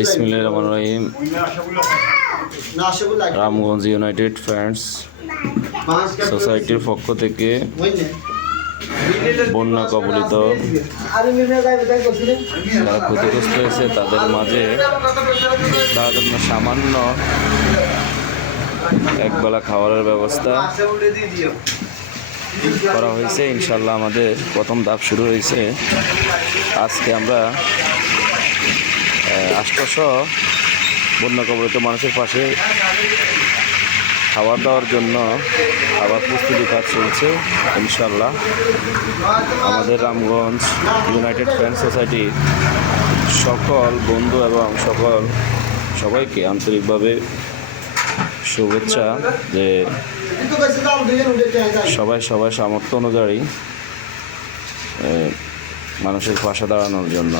বিসমিল্লাহির রহমানির রহিম। Ramganj United friends সোসাইটির পক্ষ থেকে বন্যা কবলিত যারা ক্ষতিগ্রস্ত হয়েছে তাদের মাঝে তার জন্য সামান্য একবেলা খাবারের ব্যবস্থা করা হয়েছে। ইনশাল্লাহ আমাদের প্রথম ধাপ শুরু হয়েছে। আজকে আমরা 800 বন্যা কবলিত মানুষের পাশে খাবার দেওয়ার জন্য খাবার প্রস্তুতি কাজ চলছে। ইনশাল্লাহ আমাদের রামগঞ্জ ইউনাইটেড ফ্রেন্ডস সোসাইটির সকল বন্ধু এবং সবাইকে আন্তরিকভাবে শুভেচ্ছা যে সবাই সামর্থ্য অনুযায়ী মানুষের পাশে দাঁড়ানোর জন্য।